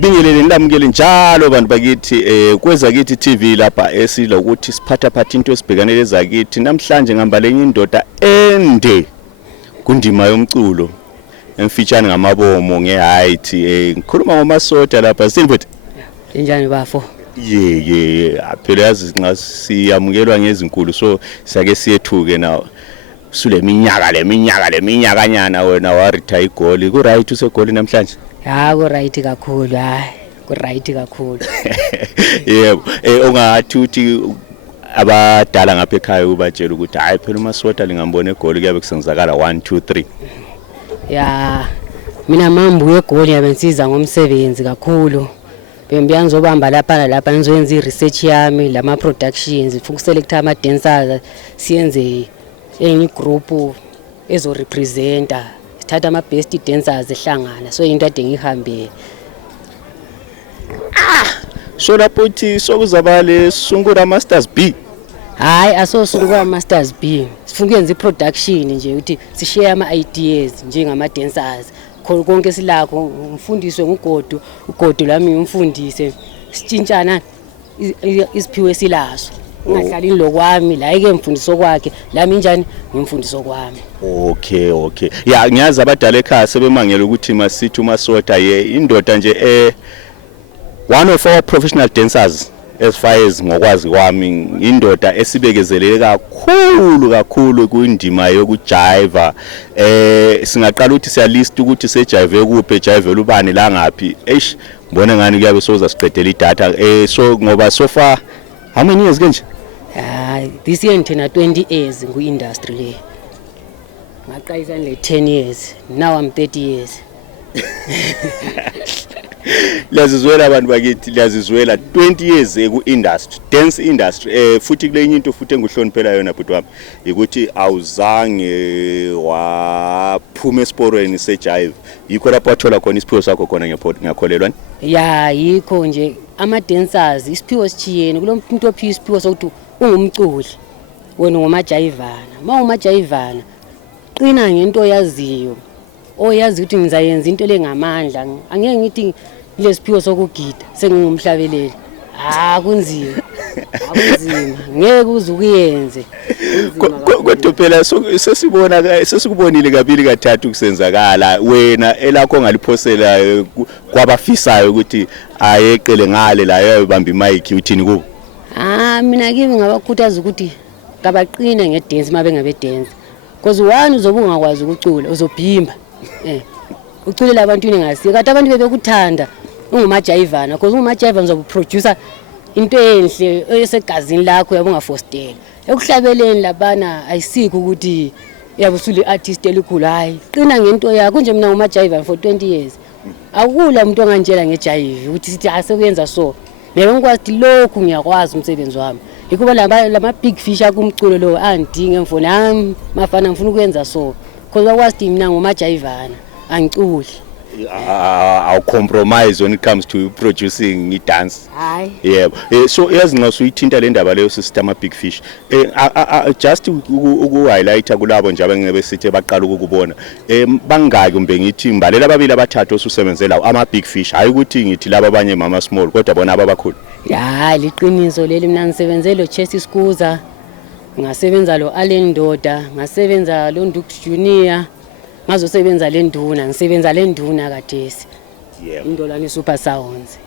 Bingelele nilamukele njalo bantu bakithi kweZakithi TV lapha esilo ukuthi siphatha into esibhekanele eZakithi. Namhlanje ngihamba lenye indoda ende kundima yomculo emfitshane ngamabomo ngeheight. Ngikhuluma ngoMasotha lapha Silbert. Njani bafo? Phela yazi nxa siyamukelwa ngezinkulu so sake siyethuke nawo. Sule minyaka nyana wena waretire igoli. Ku right usegoli namhlanje? Ya ku right kakhulu, ku right kakhulu. Yebo, ungathi uthi abadala ngapha ekhaya ubatshela ukuthi hayi phela uMasotha lingambona egoli kuyabe kusenzakala 1 2 3. Ya mina mambuye egoli yabe nsiza ngomsebenzi kakhulu. Bembiya ngizobamba lapha ngizoyenza i-research yami lama productions, ufuna ukuselecta ama dancers siyenze enye group ezo representa. Sithatha ama best dancers ehlangana so into ade ngihambe. So lapho uthi sokuzabale sungura Masters B. Hayi asosungura Masters B. Sifuna ukuyenza i-production nje ukuthi sishare ama ideas njengama dancers. Konke silakho umfundiswe ngugodo, ugodo lami umfundise. Sitshintshana isiphiwe esilaso. Ungahlali lokwami la ike mfundiso kwakhe lami njani ngimfundiso kwami. Okay. Ya ngiyazi abadala ekhaya sebemangela ukuthi masithi uMasotha indoda nje one of our professional dancers as far as ngokwazi kwami indoda esibekezelele kakhulu kuindima yokujaiva. Singaqala ukuthi siyalist ukuthi sejaive kuphi jaive lubani la ngaphi. Ngibona ngani kuyabe soza siqedela idatha. So ngoba so far how many years kanje? This year ngithena 20 years ku-industry le. Ngaqayisa le 10 years. Now I'm 30 years. Liyazizwela abantu bakithi, liyazizwela 20 years ku-industry, dance industry. Futhi kule into futhi engihloniphela yona bhuti wami ukuthi awuzange waphuma esporweni sejaive. Yikho lapho wathola khona isiphiwo sakho khona ngiyakholelwa. Ya yikho nje ama dancers isiphiwo sichiyene kulo muntu ophiwa isiphiwo sokuthi ungumculi wena ngomajaivana. Mawumajaivana qina ngento yaziyo. Oyazi ukuthi ngizayenza into lengamandla. Angeke ngithi lesiphiwo sokugida sengingumhlabeleli. Kunzima. Ngeke uzukuyenze. Kodwa phela sesikubonile kabili kathathu kusenzakala wena elakho ngaliphosela kwabafisayo ukuthi ayeqele ngale la yabamba imic uthini kubo. Mina kimi ngabakhuthaza ukuthi kabaqine ngedance mabengabe dance. Because one uzobe ungakwazi ukucula uzobhimba. Uculela abantwini ngasiyo kade abantu bebekuthanda ungumajaivana because ungumajaivana uzoproducer into enhle esegazini lakho yabo ngafostela ekuhlabeleni labana ayisikho ukuthi yabusule artist elikhulu. Hayi qina ngento yakho nje mina ngumajaivana for 20 years. Akula umuntu onganjela ngejaiva ukuthi sithi asekuyenza so mina ngikwazi lokhu ngiyakwazi umsebenzi wami. Yikuba lama big fish akumculo lo andinge mfuna mafana ngifuna ukwenza so because wakwazi mina ngumajaivana angiculi. I'll compromise when it comes to producing dance. Hayi. Yebo. So yazi nxa uyithinta le ndaba leyo system ama big fish. Just uku highlighta kulabo nje abangebe sithi baqala ukubona. Bangaki kumbe ngithi imbalela ababili abathathu osusebenzela ama big fish. Hayi ukuthi ngithi laba abanye mama small kodwa bona ababakhulu. Ya liqiniso leli mina ngisebenzele Chess Skuza. Ngasebenza lo Allendoda, ngasebenza lo Ndux Junior. Ngazosebenza le nduna, ngisebenza le nduna kadesi. Yebo. Indolane super sounds.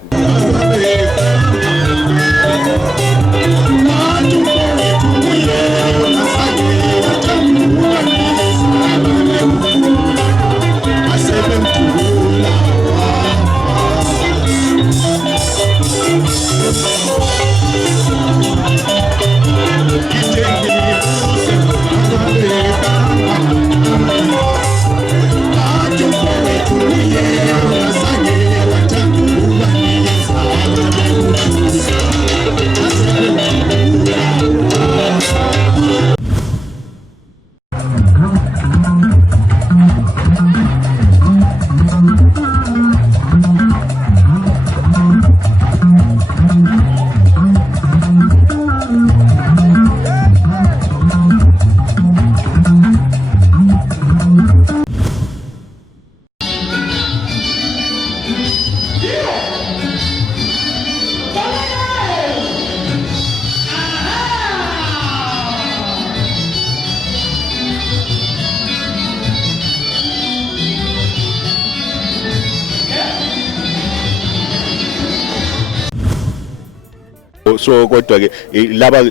So kodwa ke laba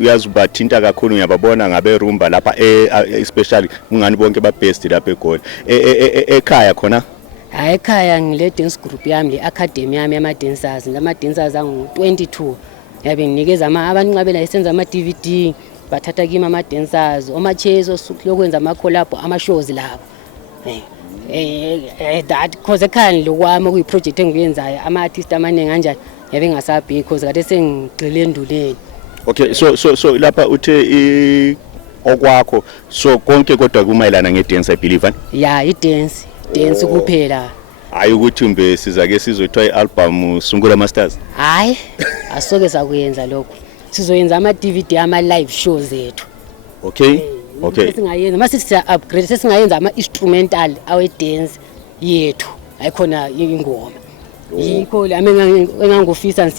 uyazi bathinta kakhulu ngiyababona ngabe rumba lapha especially ungani bonke ba best lapha eGoli ekhaya khona. Hayi ekhaya ngile dance group yami le academy yami yama dancers lama dancers angu 22 yabe nginikeza abantu nqabela isenza ama DVD bathatha kimi ama dancers oma chezo lokwenza ama collab ama shows lapho that cause ekhaya lokwami kuyi project engiyenzayo ama artists amaningi kanjani yabe ngasabhi because kade sengigcile enduleni. Okay, so lapha uthe okwakho so konke kodwa kumayelana ngedance I believe and yeah dance kuphela hayi ukuthi umbe sizake sizothola ialbum Sungula Masters. Hayi asoke sakuyenza lokho sizoyenza ama DVD ama live shows ethu. Okay Singayenza mase siya upgrade sesingayenza ama instrumental awe dance yethu ayikhona ingoma yikho la engangofisa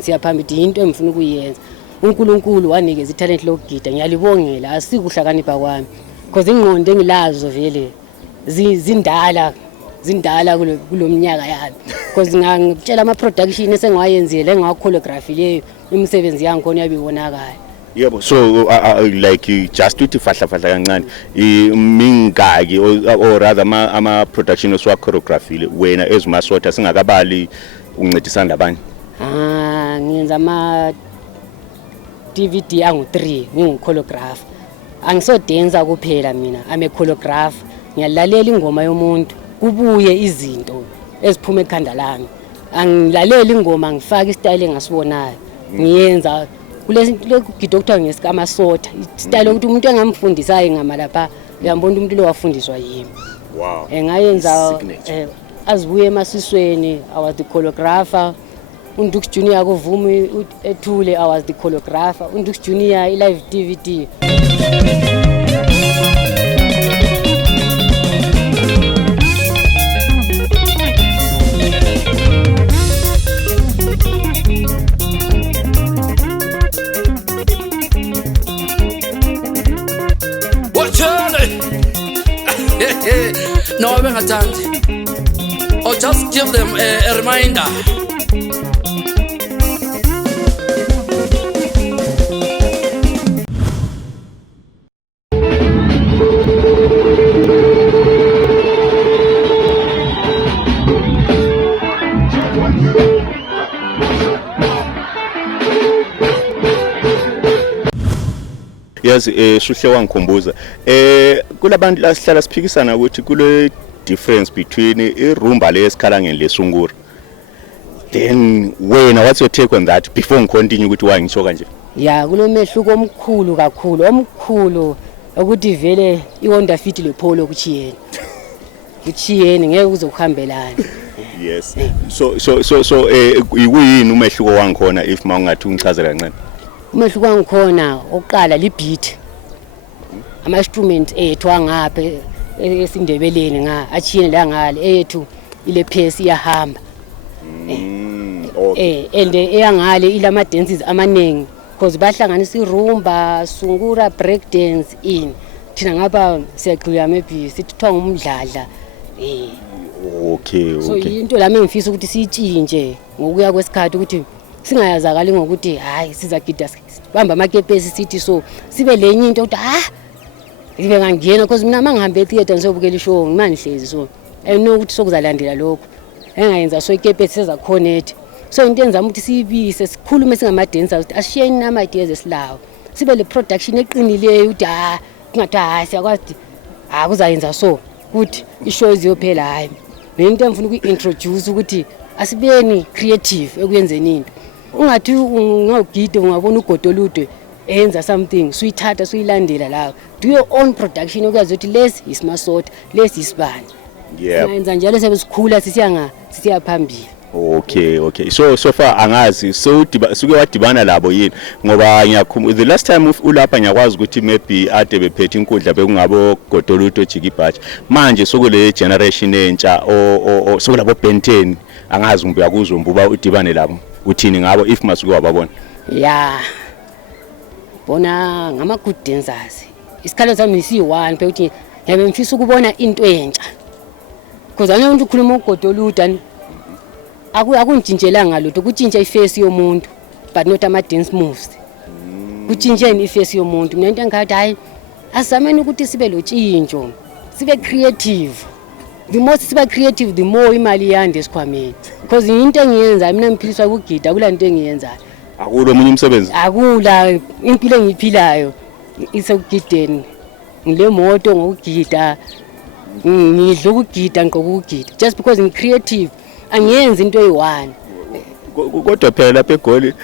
siyaphambili into engifuna ukuyenza. uNkulunkulu wanikeza italent lokugida ngiyalibongela asikuhlakanipha kwami because ingqondo engilazo vele zindala kulomnyaka yami because ngitshela ama production esengwayenzile engachoreography leyo imisebenzi yangi khona yabibonakala. Yebo, so like just uthi fahla kancane mingaki or rather ama production oswa choreography wena ezumasotha singakabali uncedisana labanye. Ngiyenza ama DVD angu 3 nginguchoreographer. Angisodancer kuphela mina ame choreographer ngiyalalela ingoma yomuntu kubuye izinto eziphuma ekhanda lami. Angilalela ingoma ngifaka istyle engasibonayo ngiyenza kulesigido kuthiwa ngesikaMasotha istyle ukuthi umuntu engamfundisayo ngama lapha uyambona umuntu lo wafundiswa yimi. Wow. Ngayenza azibuye emasisweni I was the choreographer. Undux Junior kuvumi ethule I was the choreographer. Undux Junior I live DVD. No, or just give them a reminder. Yes, shuhle wangikhumbuza kulabantu lasihlala siphikisana ukuthi kule difference between irumba lesikhalangeni lesungura. Then what's your take on that before ngicontinue ukuthi wangisho kanje? Yeah, kunomehluko omkhulu ukuthi vele iHonda Fit lePolo kuchiyeni ngeke uzokuhambelana. Yes. So ikuyini umehluko wangikhona if mawungathi ungichazela kancane? Umehluko wangikhona oqala libeat ama instrument ethu angapha esindebeleni achiyene la ngale ethu ile pace iyahamba. And eyangale ilama dances amaningi because bahlanganisa irumba sungura break dance in thina ngapha siyagcila maybe sithwa ngumdladla. Okay. So into lami ngifisa ukuthi siyitshintshe ngokuya kwesikhathi ukuthi singayazakali ngokuthi hayi sizagida bamba amakepesi sithi so sibe lenye into ukuthi ngibe ngangena because mina mangihambe etheater ngisobukela ishow ngimani hlezi so ukuthi sokuzalandela lokho engayenza so ikepesi sezakhonethe so into enzama ukuthi siyibise sikhulume singama dancers ukuthi ashiyeni nama ideas esilawo sibe le production eqinileyo ukuthi kungathi siyakwazi kuzayenza so ukuthi ishow iziyophela hayi into engifuna ukuintroduce ukuthi asibeni creative ekuyenzeni into ungathi ungawugide ungabona ugodoludwe enza something suyithatha suyilandela la do your own production okuyazi ukuthi lesi isMasotha lesi isibani. Yeah, senza njalo sebesikhula sisiya phambili. Okay. So far angazi suke wadibana labo yini ngoba the last time ulapha ngiyakwazi ukuthi maybe ade bephethe inkundla bekungabo godoluto jikibhaji manje sokule generation entsha o sokulabo benten angazi ngibya kuzwe mbuba udibane labo uthini ngabo if masuke wababona. Yeah, bona ngama good dancers isikhalo sami si1 phela ukuthi ngiyabe ngifisa ukubona into entsha because ane ukhuluma ugodoluda akungintshintshela ngalutho kutshintsha iface yomuntu but not ama-dance moves. Kuchintsheni ifesi yomuntu. Mina into engathi hayi asizameni ukuthi sibe lotshintsho, sibe creative. The more siba creative, the more imali yande esikhwameni. Because into engiyenza mina ngiphiliswa ukugida kula into engiyenzayo. Akulo omunye umsebenzi. Akula impilo engiphilayo isukugideni. Ngile moto ngokugida. Ngidla ukugida ngqoka ukugida. Just because I'm creative, angiyenzi into eyi-one. Kodwa phela lapha eGoli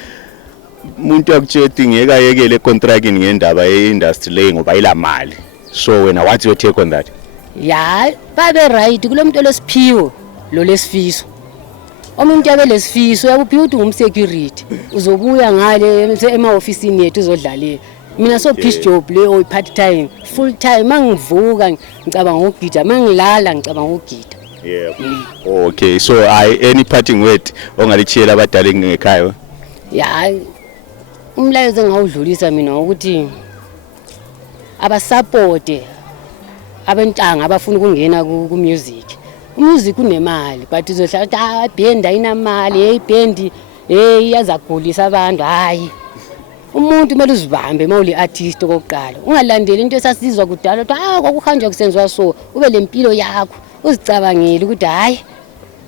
umuntu yakutsheti ngeke ayekele contracting ngendaba yeindustry le ngoba ilamali. So wena what's your take on that? Ya, babe right kulomuntu lesiphiwo lo lesifiso. Umuntu yabe lesifiso yakuphiwa ukuthi ngumsecurity. Uzobuya ngale ema-officeini yethu uzodlalela. Mina so piece job le or part time, full time mangivuka ngicabanga ukugida, mangilala ngicabanga ukugida. Yeah. Okay, so any parting word ongalichiyela abadala ngekhaya? Ya, umlayezo engawudlulisa mina ukuthi abasupport abantanga abafuna ukungena ku music. Music unemali but uzohlala ukuthi band ayinamali, hey band iyazagulisa abantu hayi. Umuntu kumele uzibambe mawuli artist okokuqala. Ungalandeli into esasizwa kudala ukuthi kwakuhanjwa kusenziwa so, ube lempilo yakho. Uzicabangile ukuthi hayi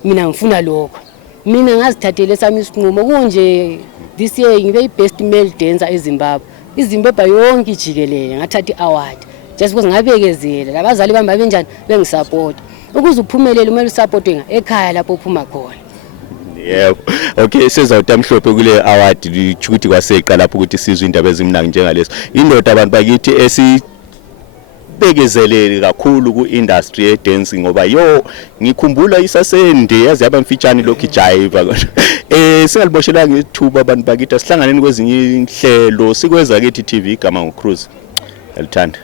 mina ngifuna lokho. Mina ngazithathele sami isinqumo kunje this year ngibe best male dancer eZimbabwe. iZimbabwe yonke ijikelele ngathatha iaward. Just because ngabekezela labazali bami benjani bengisupport. Ukuze uphumelele kumele usupportwe ekhaya lapho uphuma khona. Yeah. Okay, sizawuthi amhlophe kule award ukuthi kwaseqa lapho ukuthi sizwe indaba ezimnandi njengaleso. Indoda abantu bakithi bekezeleli kakhulu ku-industry ye-dancing ngoba ngikhumbula isasende yazi yaba mfitshane lokhu jaiva. Singaliboshelanga ithuba abantu bakithi asihlanganeni kwezinye inhlelo sikwenza Ezakithi TV igama ngoCruise. Elithanda.